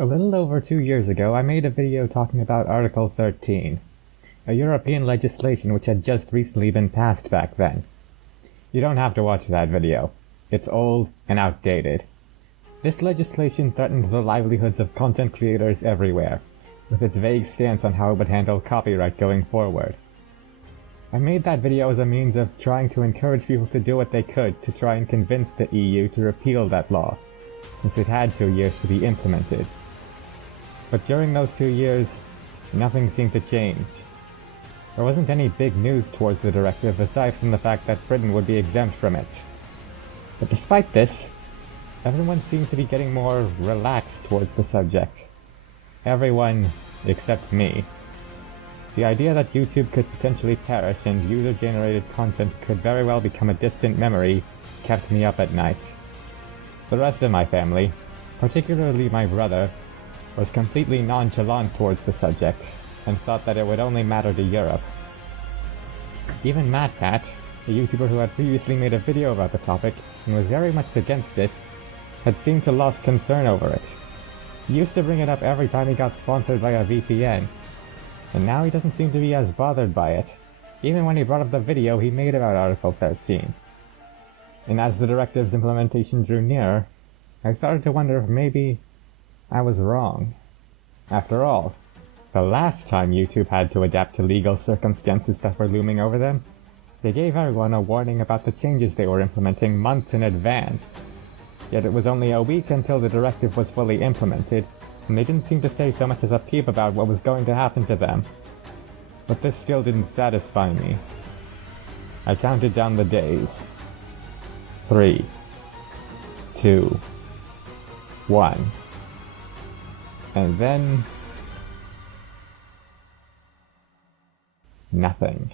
A little over 2 years ago, I made a video talking about Article 13, a European legislation which had just recently been passed back then. You don't have to watch that video. It's old and outdated. This legislation threatens the livelihoods of content creators everywhere, with its vague stance on how it would handle copyright going forward. I made that video as a means of trying to encourage people to do what they could to try and convince the EU to repeal that law, since it had 2 years to be implemented. But during those 2 years, nothing seemed to change. There wasn't any big news towards the directive aside from the fact that Britain would be exempt from it. But despite this, everyone seemed to be getting more relaxed towards the subject. Everyone except me. The idea that YouTube could potentially perish and user-generated content could very well become a distant memory kept me up at night. The rest of my family, particularly my brother, was completely nonchalant towards the subject, and thought that it would only matter to Europe. Even MadPat, a YouTuber who had previously made a video about the topic and was very much against it, had seemed to lost concern over it. He used to bring it up every time he got sponsored by a VPN, and now he doesn't seem to be as bothered by it, even when he brought up the video he made about Article 13. And as the directive's implementation drew nearer, I started to wonder if maybe I was wrong. After all, the last time YouTube had to adapt to legal circumstances that were looming over them, they gave everyone a warning about the changes they were implementing months in advance. Yet it was only a week until the directive was fully implemented, and they didn't seem to say so much as a peep about what was going to happen to them. But this still didn't satisfy me. I counted down the days. 3, 2, 1. And then nothing.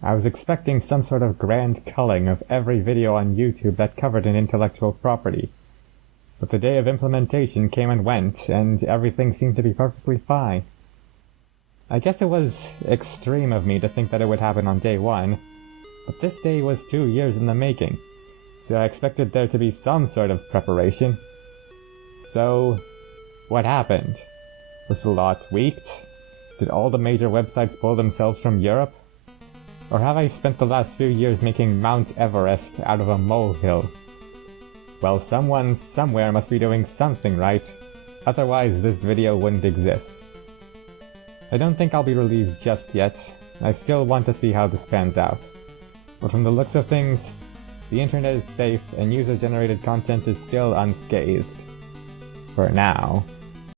I was expecting some sort of grand culling of every video on YouTube that covered an intellectual property. But the day of implementation came and went, and everything seemed to be perfectly fine. I guess it was extreme of me to think that it would happen on day 1, but this day was 2 years in the making, so I expected there to be some sort of preparation. So, what happened? Was the law tweaked? Did all the major websites pull themselves from Europe? Or have I spent the last few years making Mount Everest out of a molehill? Well, someone somewhere must be doing something right, otherwise this video wouldn't exist. I don't think I'll be relieved just yet. I still want to see how this pans out. But from the looks of things, the internet is safe and user-generated content is still unscathed. For now.